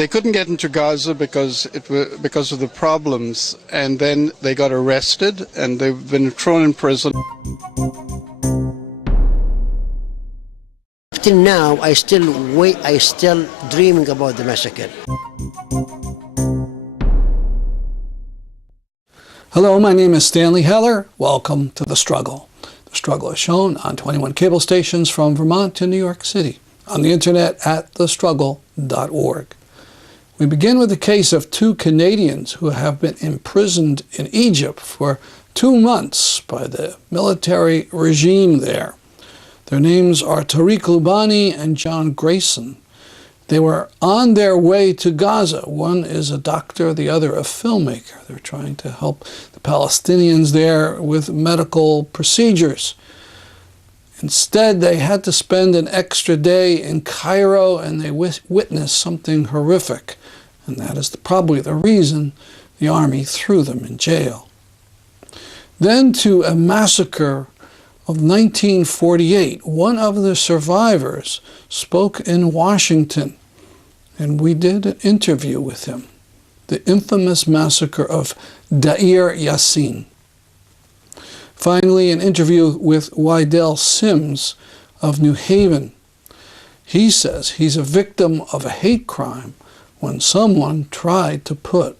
They couldn't get into Gaza because of the problems, and then they got arrested and they've been thrown in prison. Till now, I still dreaming about the massacre. Hello, my name is Stanley Heller. Welcome to The Struggle. The Struggle is shown on 21 cable stations from Vermont to New York City, on the internet at thestruggle.org. We begin with the case of two Canadians who have been imprisoned in Egypt for 2 months by the military regime there. Their names are Tariq Lubani and John Grayson. They were on their way to Gaza. One is a doctor, the other a filmmaker. They're trying to help the Palestinians there with medical procedures. Instead, they had to spend an extra day in Cairo, and they witnessed something horrific. And that is probably the reason the army threw them in jail. Then to a massacre of 1948, one of the survivors spoke in Washington, and we did an interview with him. The infamous massacre of Deir Yassin. Finally, an interview with Wydell Sims of New Haven. He says he's a victim of a hate crime when someone tried to put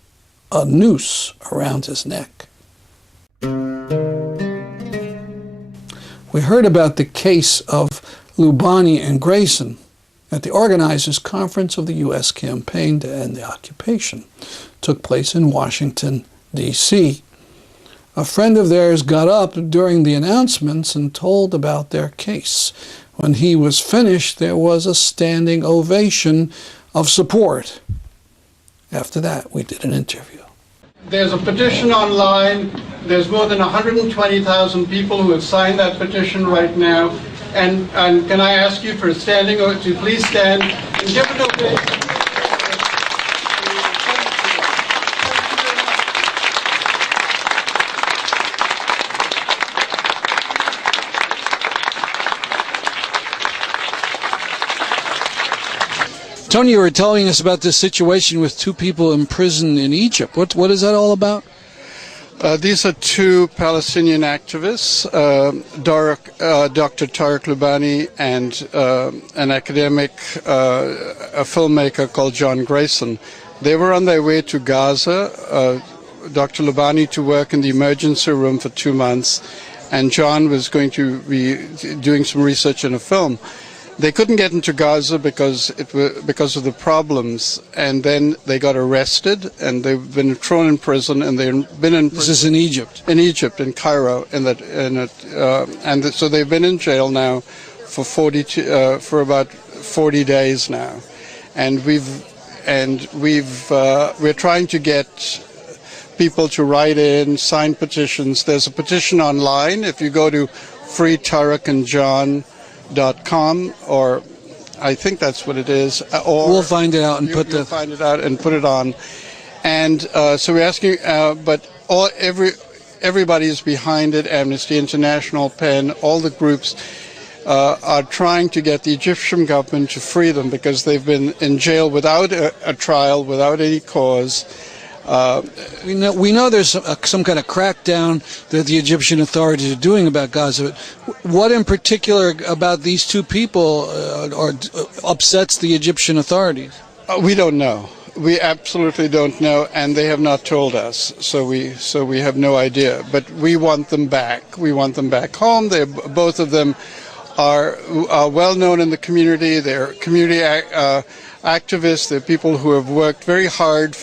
a noose around his neck. We heard about the case of Lubani and Grayson at the organizers' conference of the U.S. campaign to end the occupation. It took place in Washington, D.C. A friend of theirs got up during the announcements and told about their case. When he was finished, there was a standing ovation of support. After that, we did an interview. There's a petition online. There's more than 120,000 people who have signed that petition right now. And can I ask you for a standing to please stand and give an ovation. Tony, you were telling us about this situation with two people imprisoned in Egypt. What is that all about? These are two Palestinian activists, Dr. Tariq Lubani and an academic, a filmmaker called John Grayson. They were on their way to Gaza, Dr. Lubani to work in the emergency room for 2 months, and John was going to be doing some research in a film. They couldn't get into Gaza because of the problems, and then they got arrested, and they've been thrown in prison, and they've been in. This is in Egypt. In Egypt, in Cairo, so they've been in jail now for about 40 days now, and we're trying to get people to write in, sign petitions. There's a petition online. If you go to freetariqandjohn.com, or I think that's what it is. Or we'll find it out and put it on. And so we're asking, but everybody is behind it. Amnesty International, PEN, all the groups are trying to get the Egyptian government to free them because they've been in jail without a trial, without any cause. We know there's some kind of crackdown that the Egyptian authorities are doing about Gaza. What in particular about these two people upsets the Egyptian authorities? We don't know. We absolutely don't know, and they have not told us. So we have no idea. But we want them back. We want them back home. Both of them are well known in the community. They're community activists. They're people who have worked very hard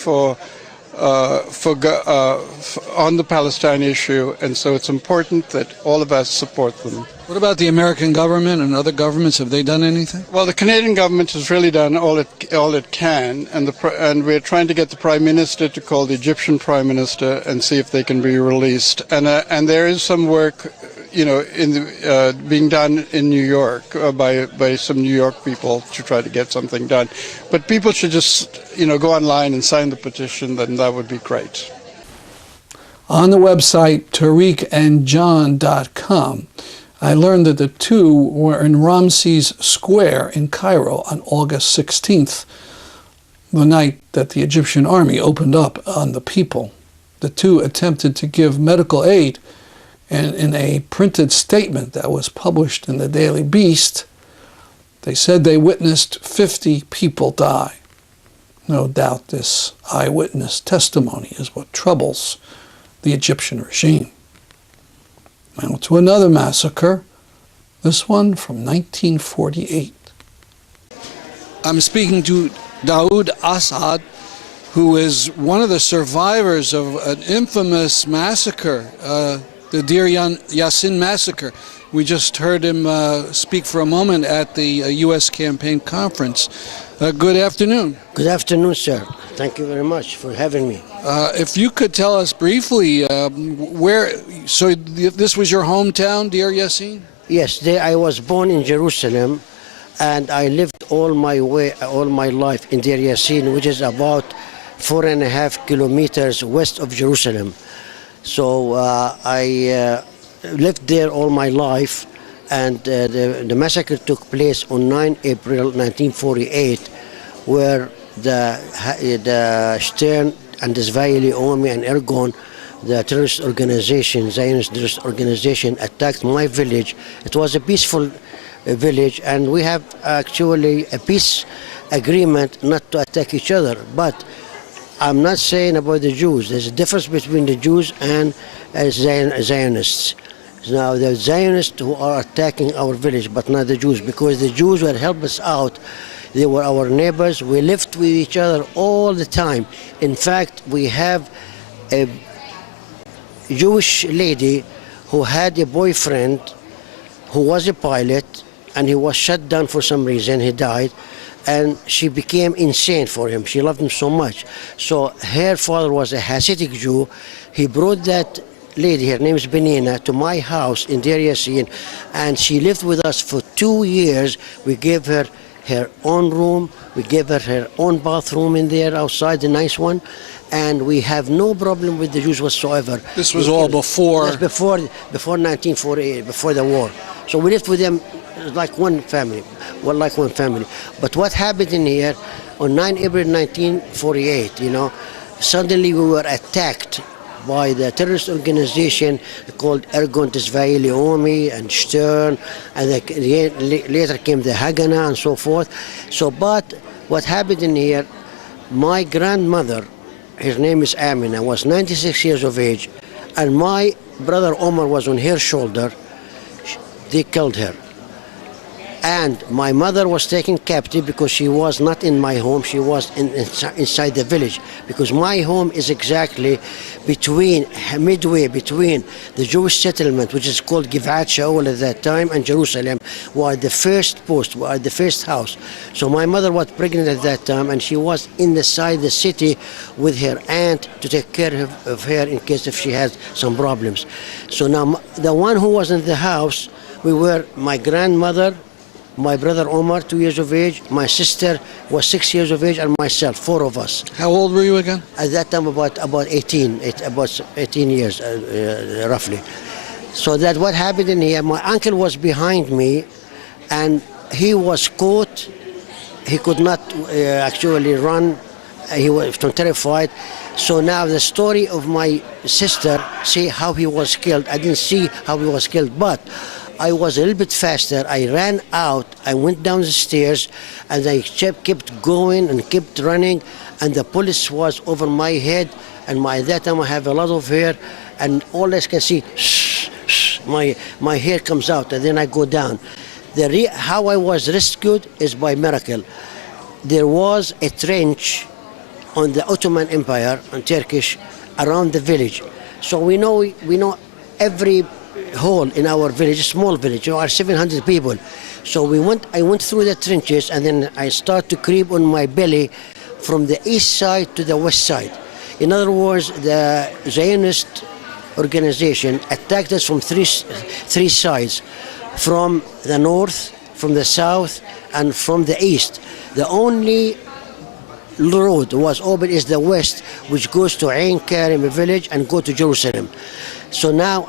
on the Palestine issue, and so it's important that all of us support them. What about the American government and other governments? Have they done anything? Well, the Canadian government has really done all it can, and we're trying to get the Prime Minister to call the Egyptian Prime Minister and see if they can be released. And there is some work, being done in New York by some New York people to try to get something done. But people should just go online and sign the petition. Then that would be great. On the website tariqandjohn.com, I learned that the two were in Ramses Square in Cairo on August 16th. the night that the Egyptian army opened up on the people. The two attempted to give medical aid, and in a printed statement that was published in the Daily Beast, they said they witnessed 50 people die. No doubt this eyewitness testimony is what troubles the Egyptian regime. Now to another massacre, this one from 1948. I'm speaking to Daud Assad, who is one of the survivors of an infamous massacre, the Deir Yassin massacre. We just heard him speak for a moment at the U.S. campaign conference. Good afternoon. Good afternoon, sir. Thank you very much for having me. If you could tell us briefly so this was your hometown, Deir Yassin? Yes, I was born in Jerusalem, and I lived all my life in Deir Yassin, which is about 4.5 kilometers west of Jerusalem. So I lived there all my life, and the massacre took place on 9 April 1948, where the Stern and the Israeli army and Ergon, the terrorist organization, Zionist terrorist organization, attacked my village. It was a peaceful village, and we have actually a peace agreement not to attack each other. But I'm not saying about the Jews. There's a difference between the Jews and Zionists. Now, the Zionists who are attacking our village, but not the Jews, because the Jews will help us out. They were our neighbors. We lived with each other all the time. In fact, we have a Jewish lady who had a boyfriend who was a pilot, and he was shut down for some reason. He died, and she became insane for him. She loved him so much. So her father was a Hasidic Jew. He brought that lady, her name is Benina, to my house in Deir Yassin, and she lived with us for 2 years. We gave her her own room. We gave her own bathroom in there outside, the nice one. And we have no problem with the Jews whatsoever. This was all before? Yes, before 1948, before the war. So we lived with them like one family, But what happened in here on 9 April 1948, suddenly we were attacked by the terrorist organization called Ergon, the Israeli army, and Stern, and later came the Haganah and so forth. But what happened in here, my grandmother, her name is Amina, was 96 years of age, and my brother Omar was on her shoulder. They killed her. And my mother was taken captive because she was not in my home, she was inside the village. Because my home is exactly midway between the Jewish settlement, which is called Givat Shaul at that time, and Jerusalem, were the first post, were the first house. So my mother was pregnant at that time, and she was inside the city with her aunt to take care of her in case if she had some problems. So now the one who was in the house, we were my grandmother, my brother Omar, 2 years of age, my sister was 6 years of age, and myself, 4 of us. How old were you again? At that time, about 18 years, roughly. So that what happened in here, my uncle was behind me, and he was caught. He could not actually run. He was terrified. So now the story of my sister, see how he was killed. I didn't see how he was killed, but I was a little bit faster. I ran out, I went down the stairs, and I kept going and kept running, and the police was over my head, and at that time I have a lot of hair, and all I can see, my hair comes out, and then I go down. How I was rescued is by miracle. There was a trench on the Ottoman Empire, on Turkish, around the village. So we know every hole in our village, a small village, are 700 people. So I went through the trenches, and then I start to creep on my belly from the east side to the west side. In other words, the Zionist organization attacked us from three sides, from the north, from the south, and from the east. The only road was open is the west, which goes to Ain Karim village and go to Jerusalem. So now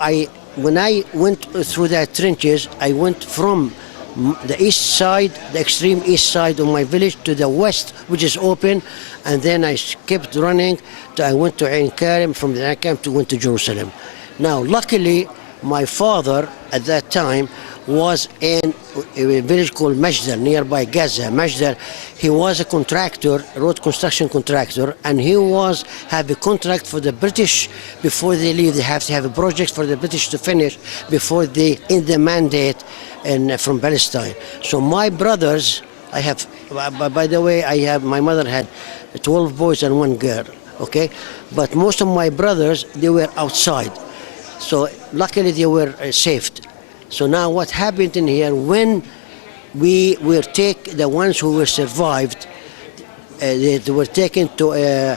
when I went through that trenches, I went from the east side, the extreme east side of my village, to the west, which is open, and then I kept running. I went to Ain Karim, from the Ain Karim went to Jerusalem. Now, luckily, my father at that time was in a village called Mashdar, nearby Gaza. Mashdar, he was a contractor, road construction contractor, and he have a contract for the British. Before they leave, they have to have a project for the British to finish before they end the mandate from Palestine. So my brothers, I have, by the way, my mother had 12 boys and 1 girl, okay? But most of my brothers, they were outside. So luckily they were saved. So now what happened in here, when we were the ones who were survived, they were taken to a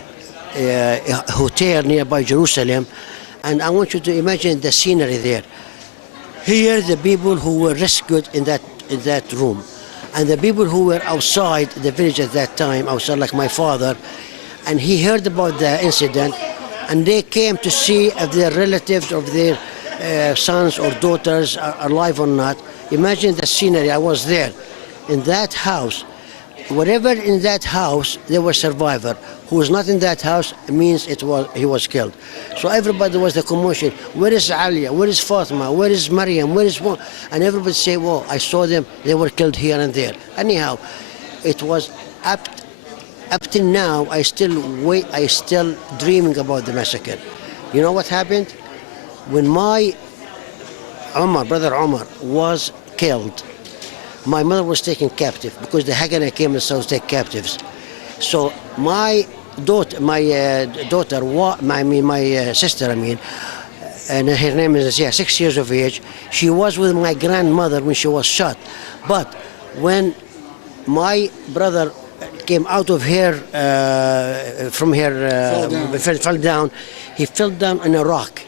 hotel nearby Jerusalem, and I want you to imagine the scenery there. Here the people who were rescued in that room, and the people who were outside the village at that time, outside like my father, and he heard about the incident, and they came to see if their relatives or their sons or daughters are alive or not. Imagine the scenery. I was there in that house. Whatever in that house, there was survivor. Who was not in that house means he was killed. So everybody was the commotion. Where is Alia? Where is Fatima? Where is Maryam? Where is one? And everybody say, well, I saw them. They were killed here and there. Anyhow, it was up till now. I still dreaming about the massacre. You know what happened? When my brother Omar was killed, my mother was taken captive because the Haganah came and started to take captives. So my sister, and her name is 6 years of age. She was with my grandmother when she was shot. But when my brother came out of her, fell down, he fell down on a rock.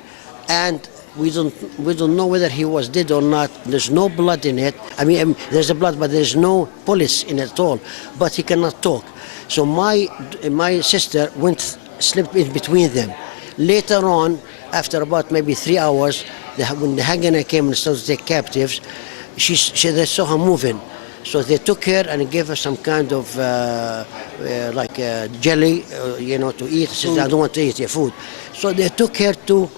And we don't know whether he was dead or not. There's no blood in it. There's a blood, but there's no pulse in it at all. But he cannot talk. So my sister slipped in between them. Later on, after about maybe 3 hours, when the Haganah came and started to take captives, they saw her moving. So they took her and gave her some kind of jelly, to eat. She said, I don't want to eat your food. So they took her to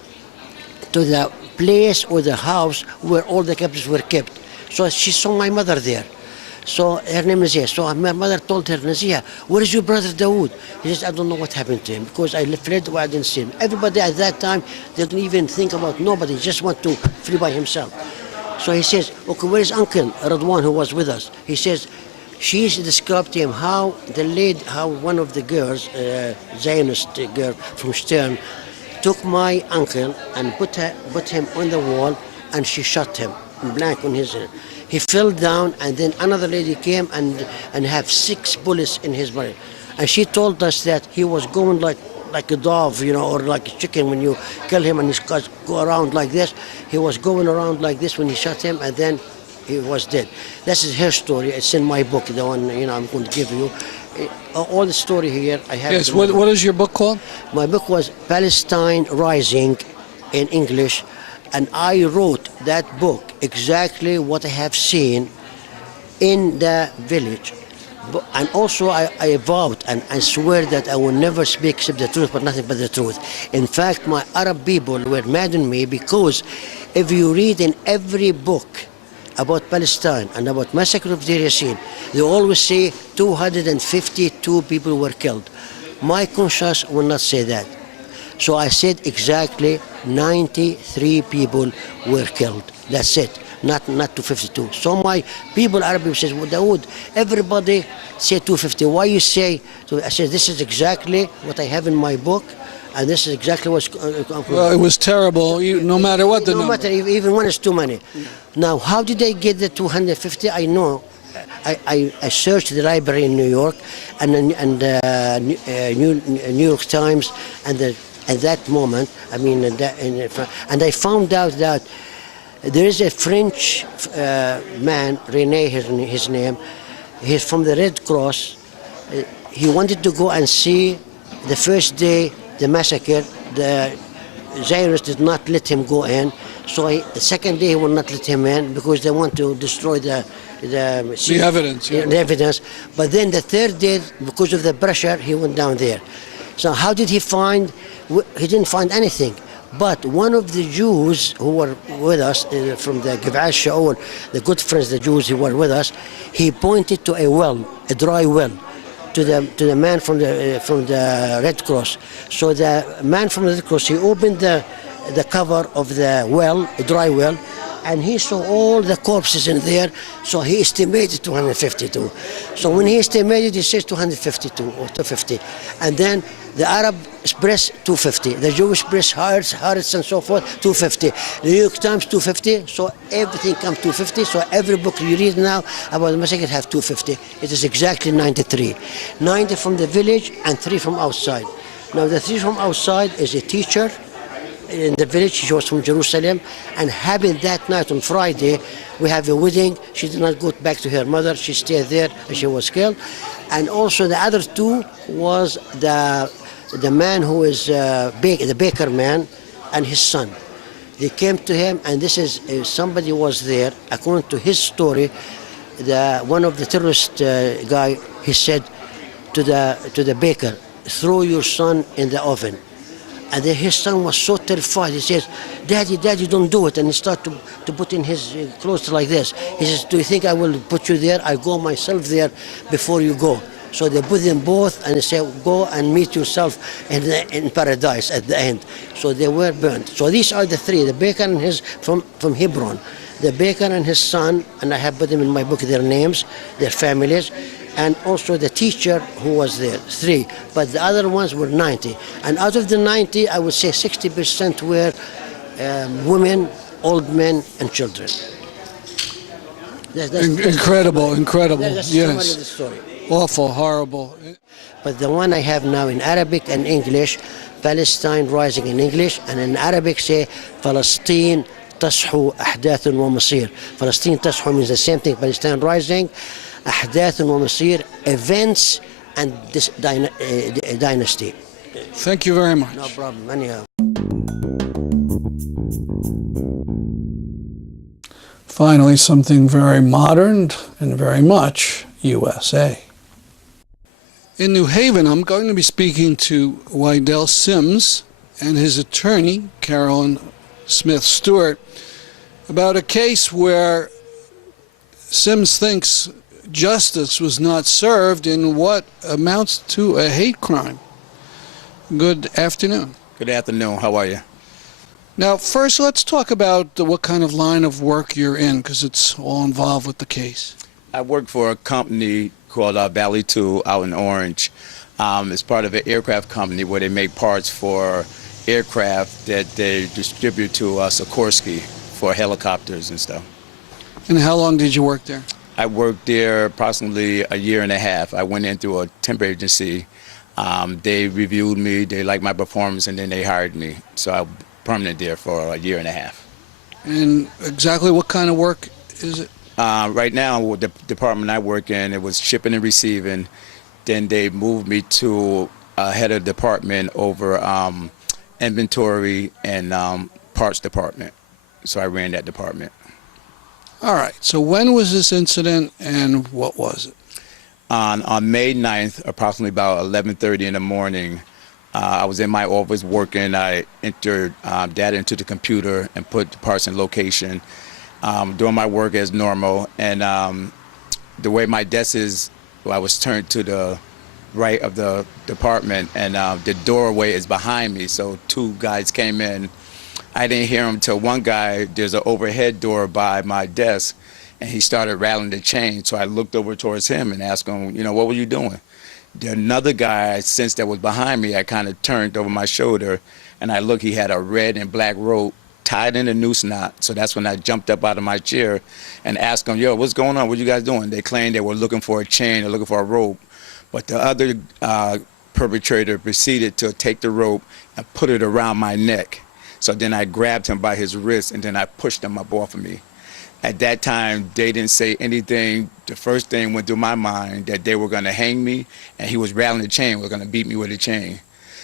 the place or the house where all the captives were kept. So she saw my mother there. So her name is Nazia. So my mother told her, Nazia, where is your brother Daud? He says, I don't know what happened to him because I fled where I didn't see him. Everybody at that time, they didn't even think about nobody, just want to flee by himself. So he says, okay, where is Uncle Radwan who was with us? He says, she described to him how one of the girls, Zionist girl from Stern, took my uncle and put him on the wall, and she shot him blank on his head. He fell down, and then another lady came and have 6 bullets in his body. And she told us that he was going like a dove, or like a chicken when you kill him and he go around like this. He was going around like this when he shot him, and then he was dead. This is her story. It's in my book, the one I'm going to give you. All the story here I have. Yes, what is your book called? My book was Palestine Rising in English, and I wrote that book exactly what I have seen in the village. And also I vowed and I swear that I will never speak except the truth, but nothing but the truth. In fact, my Arab people were mad at me because if you read in every book about Palestine and about massacre of Deir Yassin, they always say 252 people were killed. My conscience will not say that. So I said exactly 93 people were killed. That's it, not 252. So my people, Arab people, says, well, Dawood, everybody say 250. Why you say? So I said, this is exactly what I have in my book, and this is exactly what's. Well, it was terrible. No matter what the number. No matter, even one is too many. Now, how did they get the 250? I know. I searched the library in New York, and New York Times, and at that moment, and I found out that there is a French man, René, his name. He's from the Red Cross. He wanted to go and see the first day the massacre. The Zionists did not let him go in, So the second day he will not let him in because they want to destroy the evidence. Yeah. the evidence. But then the third day, because of the pressure, he went down there. So how did he find? He didn't find anything. But one of the Jews who were with us from the Giv'at Shaul, the good friends, the Jews who were with us, he pointed to a well, a dry well, to the man from the Red Cross. So the man from the Red Cross, he opened the cover of the well, a dry well, and he saw all the corpses in there, so he estimated 252. So when he estimated, he says 252 or 250. And then the Arab press, 250. The Jewish press, Haaretz and so forth, 250. The New York Times, 250. So everything comes 250. So every book you read now about the massacre have 250. It is exactly 93. 90 from the village and 3 from outside. Now the 3 from outside is a teacher in the village. She was from Jerusalem, and happened that night on Friday we have a wedding. She did not go back to her mother. She stayed there and she was killed. And also the other 2 was the man who is the baker man and his son. They came to him, and this is somebody was there. According to his story, one of the terrorist guy, he said to the baker, "Throw your son in the oven." And then his son was so terrified. He says, Daddy, don't do it. And he started to put in his clothes like this. He says, do you think I will put you there? I go myself there before you go. So they put them both, and they say, go and meet yourself in paradise at the end. So they were burnt. So these are the 3, the baker and his, from Hebron. The baker and his son, and I have put them in my book, their names, their families, and also the teacher who was there, 3. But the other ones were 90. And out of the 90, I would say 60% were women, old men, and children. That's Incredible. That's the summary Yes. of the story. Awful, horrible. But the one I have now in Arabic and English, Palestine Rising in English, and in Arabic say Palestine تصحو أحداث ومصير. Palestine تصحو means the same thing, Palestine Rising, أحداث ومصير, events and this dynasty. Thank you very much. No problem, anyhow. Finally, something very modern and very much USA. In New Haven, I'm going to be speaking to Wydell Sims and his attorney, Carolyn Smith Stewart, about a case where Sims thinks justice was not served in what amounts to a hate crime. Good afternoon. Good afternoon. How are you? Now, first, let's talk about what kind of line of work you're in, because it's all involved with the case. I work for a company called Valley 2 out in Orange. It's part of an aircraft company where they make parts for aircraft that they distribute to Sikorsky for helicopters and stuff. And how long did you work there? I worked there approximately a year and a half. I went in through a temp agency. They reviewed me, they liked my performance, and then they hired me. So I was permanent there for a year and a half. And exactly what kind of work is it? Right now, the department I work in, it was shipping and receiving. Then they moved me to head of department over inventory and parts department. So I ran that department. All right. So when was this incident and what was it? On May 9th, approximately about 11:30 in the morning, I was in my office working. I entered data into the computer and put the parts in location. Doing my work as normal, and the way my desk is, I was turned to the right of the department, and the doorway is behind me, so 2 guys came in. I didn't hear them till one guy, there's an overhead door by my desk, and he started rattling the chain, so I looked over towards him and asked him, what were you doing? Another guy, since that was behind me, I kind of turned over my shoulder, and I looked, he had a red and black rope tied in a noose knot. So that's when I jumped up out of my chair and asked them, what's going on? What you guys doing? They claimed they were looking for a chain or looking for a rope. But the other perpetrator proceeded to take the rope and put it around my neck. So then I grabbed him by his wrist, and then I pushed him up off of me. At that time, they didn't say anything. The first thing went through my mind that they were going to hang me, and he was rattling the chain, was going to beat me with a chain.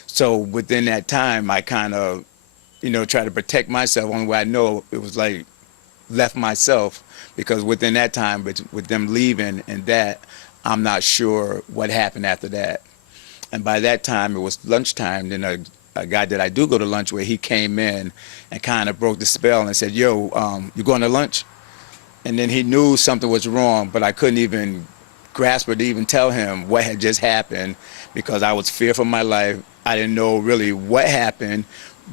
So within that time, I kind of try to protect myself. Only way I know it was like left myself, because within that time, with them leaving and that, I'm not sure what happened after that. And by that time, it was lunchtime. Then a guy that I do go to lunch with, he came in and kind of broke the spell and said, yo, you going to lunch? And then he knew something was wrong, but I couldn't even grasp or to even tell him what had just happened, because I was fearful for my life. I didn't know really what happened,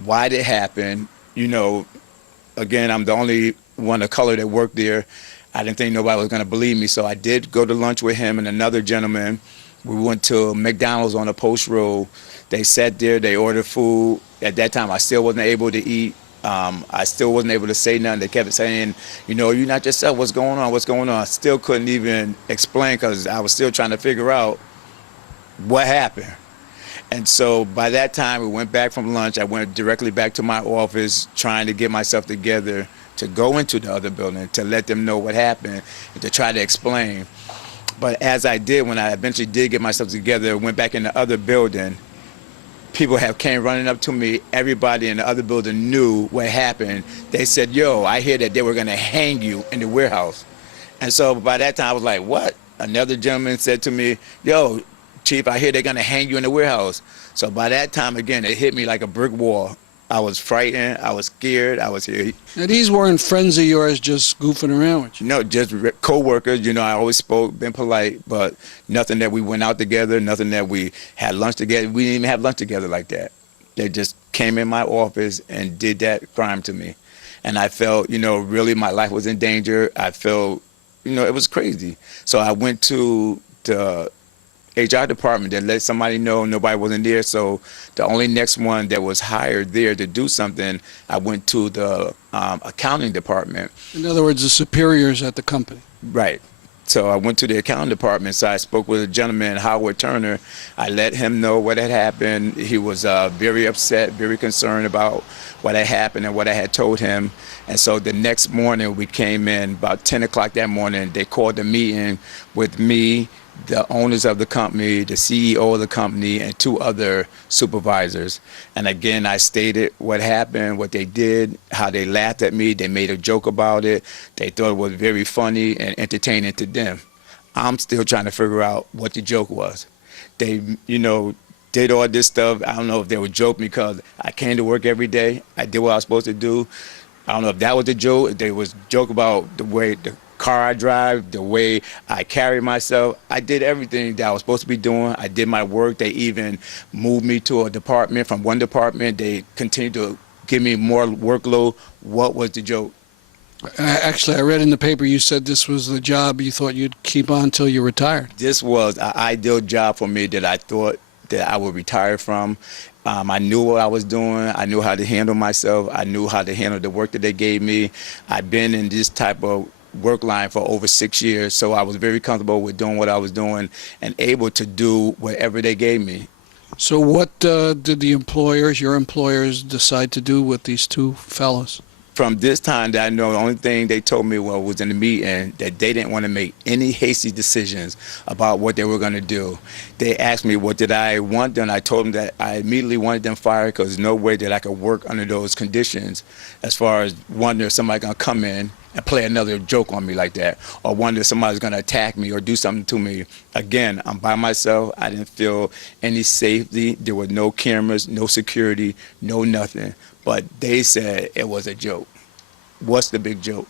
why did it happen. Again, I'm the only one of color that worked there. I didn't think nobody was going to believe me, so I did go to lunch with him and another gentleman. We went to McDonald's on the Post Road. They sat there, they ordered food. At that time, I still wasn't able to eat. I still wasn't able to say nothing. They kept saying, you're not yourself, what's going on, what's going on? I still couldn't even explain, because I was still trying to figure out what happened. And so by that time, we went back from lunch. I went directly back to my office, trying to get myself together to go into the other building, to let them know what happened, and to try to explain. But as I did, when I eventually did get myself together, went back in the other building, people came running up to me. Everybody in the other building knew what happened. They said, yo, I hear that they were going to hang you in the warehouse. And so by that time, I was like, what? Another gentleman said to me, yo, Chief, I hear they're going to hang you in the warehouse. So by that time, again, it hit me like a brick wall. I was frightened. I was scared. I was here. Now, these weren't friends of yours just goofing around with you? No, just co-workers. I always spoke, been polite, but nothing that we went out together, nothing that we had lunch together. We didn't even have lunch together like that. They just came in my office and did that crime to me. And I felt, really my life was in danger. I felt, it was crazy. So I went to the HR department that let somebody know nobody wasn't there. So the only next one that was hired there to do something, I went to the accounting department. In other words, the superiors at the company. Right. So I went to the accounting department. So I spoke with a gentleman, Howard Turner. I let him know what had happened. He was very upset, very concerned about what had happened and what I had told him. And so the next morning we came in, about 10 o'clock that morning, they called a meeting with me, the owners of the company, the CEO of the company, and 2 other supervisors. And again, I stated what happened, what they did, how they laughed at me. They made a joke about it. They thought it was very funny and entertaining to them. I'm still trying to figure out what the joke was. They, did all this stuff. I don't know if they were joking because I came to work every day. I did what I was supposed to do. I don't know if that was the joke. If they was joke about the way the car I drive, the way I carry myself. I did everything that I was supposed to be doing. I did my work. They even moved me to a department. From one department, they continued to give me more workload. What was the joke? Actually, I read in the paper you said this was the job you thought you'd keep on until you retired. This was an ideal job for me that I thought that I would retire from. I knew what I was doing. I knew how to handle myself. I knew how to handle the work that they gave me. I've been in this type of work line for over 6 years, so I was very comfortable with doing what I was doing and able to do whatever they gave me. So what did the employers, your employers, decide to do with these 2 fellows? From this time that I know, the only thing they told me was in the meeting that they didn't want to make any hasty decisions about what they were going to do. They asked me what did I want done. I told them that I immediately wanted them fired because there's no way that I could work under those conditions, as far as wondering if somebody's going to come in and play another joke on me like that, or wonder if somebody's going to attack me or do something to me. Again, I'm by myself. I didn't feel any safety. There were no cameras, no security, no nothing. But they said it was a joke. What's the big joke?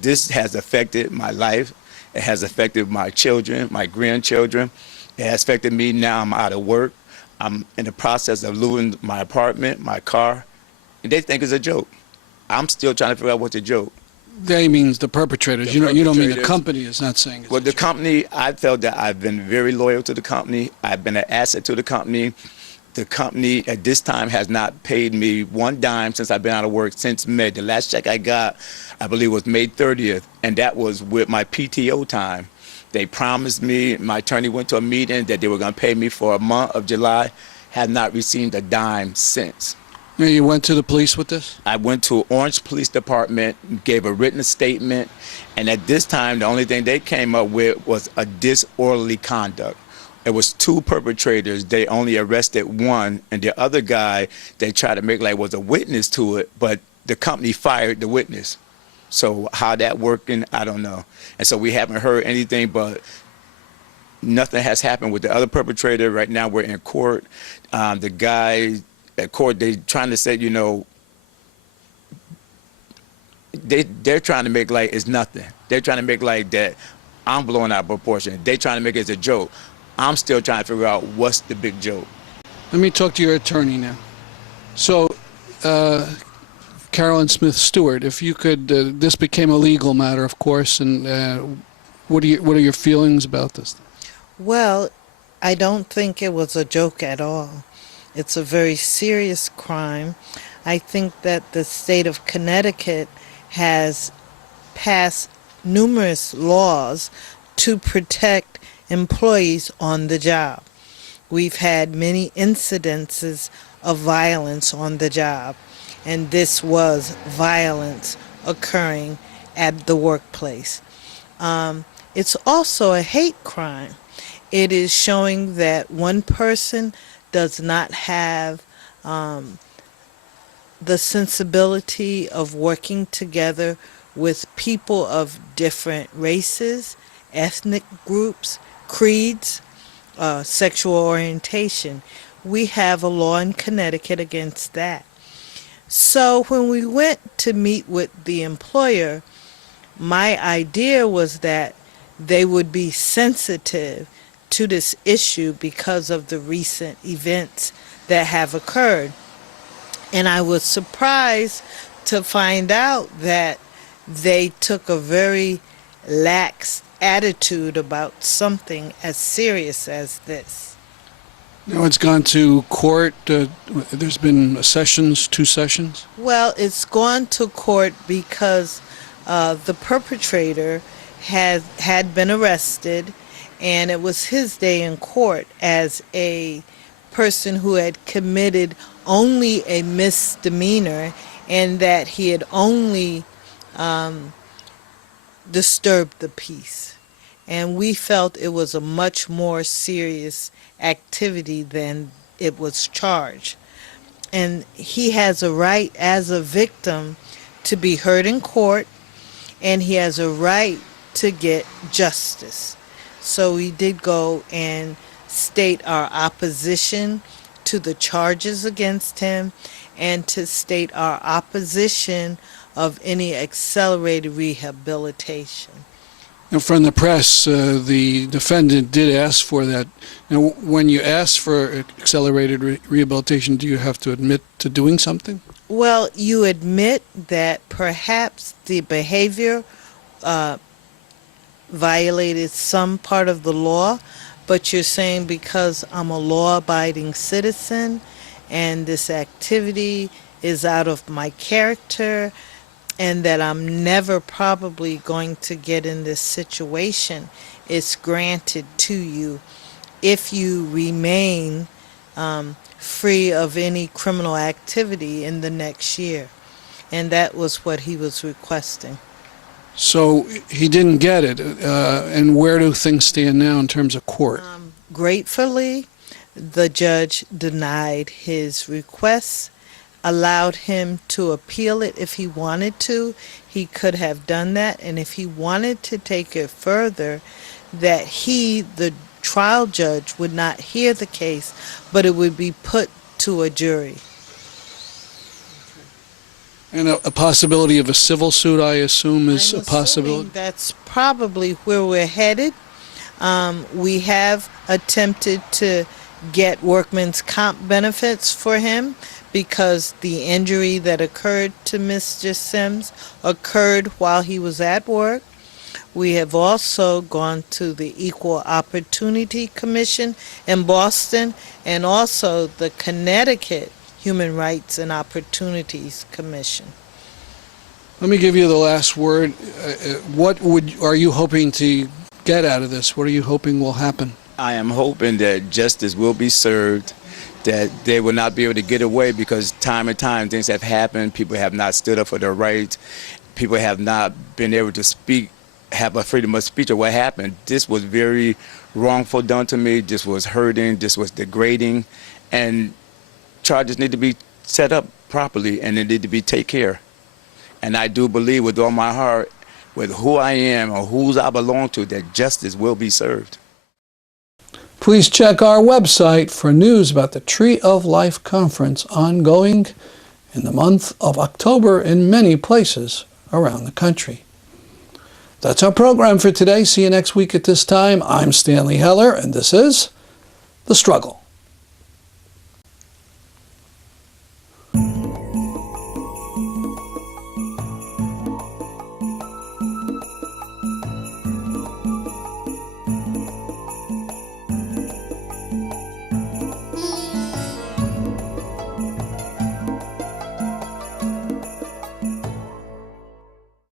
This has affected my life. It has affected my children, my grandchildren. It has affected me. Now I'm out of work. I'm in the process of losing my apartment, my car. And they think it's a joke. I'm still trying to figure out what's a joke. They means the perpetrators. You don't mean the company is not saying it's well, a the joke. company, I felt that I've been very loyal to the company. I've been an asset to the company. The company at this time has not paid me one dime since I've been out of work since May. The last check I got, I believe, was May 30th, and that was with my PTO time. They promised me, my attorney went to a meeting that they were going to pay me for a month of July. Have not received a dime since. Now, you went to the police with this? I went to Orange Police Department, gave a written statement, and at this time, the only thing they came up with was a disorderly conduct. It was two perpetrators. They only arrested one, and the other guy they tried to make like was a witness to it, but the company fired the witness. So how that working, I don't know. And so we haven't heard anything, but nothing has happened with the other perpetrator. Right now we're in court. The guy at court, they trying to say, you know, they're trying to make like it's nothing. They're trying to make like that I'm blowing out of proportion. They're trying to make it as a joke. I'm still trying to figure out what's the big joke. Let me talk to your attorney now. So, Carolyn Smith Stewart, if you could, this became a legal matter, of course, and what are your feelings about this? Well, I don't think it was a joke at all. It's a very serious crime. I think that the state of Connecticut has passed numerous laws to protect employees on the job. We've had many incidences of violence on the job, and this was violence occurring at the workplace. It's also a hate crime. It is showing that one person does not have the sensibility of working together with people of different races, ethnic groups, creeds, sexual orientation. We have a law in Connecticut against that. So when we went to meet with the employer, my idea was that they would be sensitive to this issue because of the recent events that have occurred. And I was surprised to find out that they took a very lax attitude about something as serious as this. Now it's gone to court. There's been sessions, 2 sessions. Well, it's gone to court because the perpetrator had been arrested, and it was his day in court as a person who had committed only a misdemeanor, and that he had only disturbed the peace. And we felt it was a much more serious activity than it was charged. And he has a right as a victim to be heard in court, and he has a right to get justice. So we did go and state our opposition to the charges against him, and to state our opposition of any accelerated rehabilitation. Now, from the press, the defendant did ask for that. Now, when you ask for accelerated rehabilitation, do you have to admit to doing something? Well, you admit that perhaps the behavior violated some part of the law, but you're saying because I'm a law-abiding citizen and this activity is out of my character, and that I'm never probably going to get in this situation, it's granted to you if you remain free of any criminal activity in the next year. And that was what he was requesting. So he didn't get it. And where do things stand now in terms of court? Gratefully, the judge denied his request, allowed him to appeal it if he wanted to. He could have done that, and if he wanted to take it further, that he, the trial judge, would not hear the case, but it would be put to a jury. And a possibility of a civil suit, I assume, is a possibility? That's probably where we're headed. We have attempted to get workman's comp benefits for him, because the injury that occurred to Mr. Sims occurred while he was at work. We have also gone to the Equal Opportunity Commission in Boston, and also the Connecticut Human Rights and Opportunities Commission. Let me give you the last word. What are you hoping to get out of this? What are you hoping will happen? I am hoping that justice will be served, that they will not be able to get away, because time and time things have happened. People have not stood up for their rights. People have not been able to speak have a freedom of speech or what happened. This was very wrongful done to me. This was hurting. This was degrading. And charges need to be set up properly, and they need to be taken care. And I do believe with all my heart, with who I am or whose I belong to, that justice will be served. Please check our website for news about the Tree of Life Conference ongoing in the month of October in many places around the country. That's our program for today. See you next week at this time. I'm Stanley Heller, and this is The Struggle.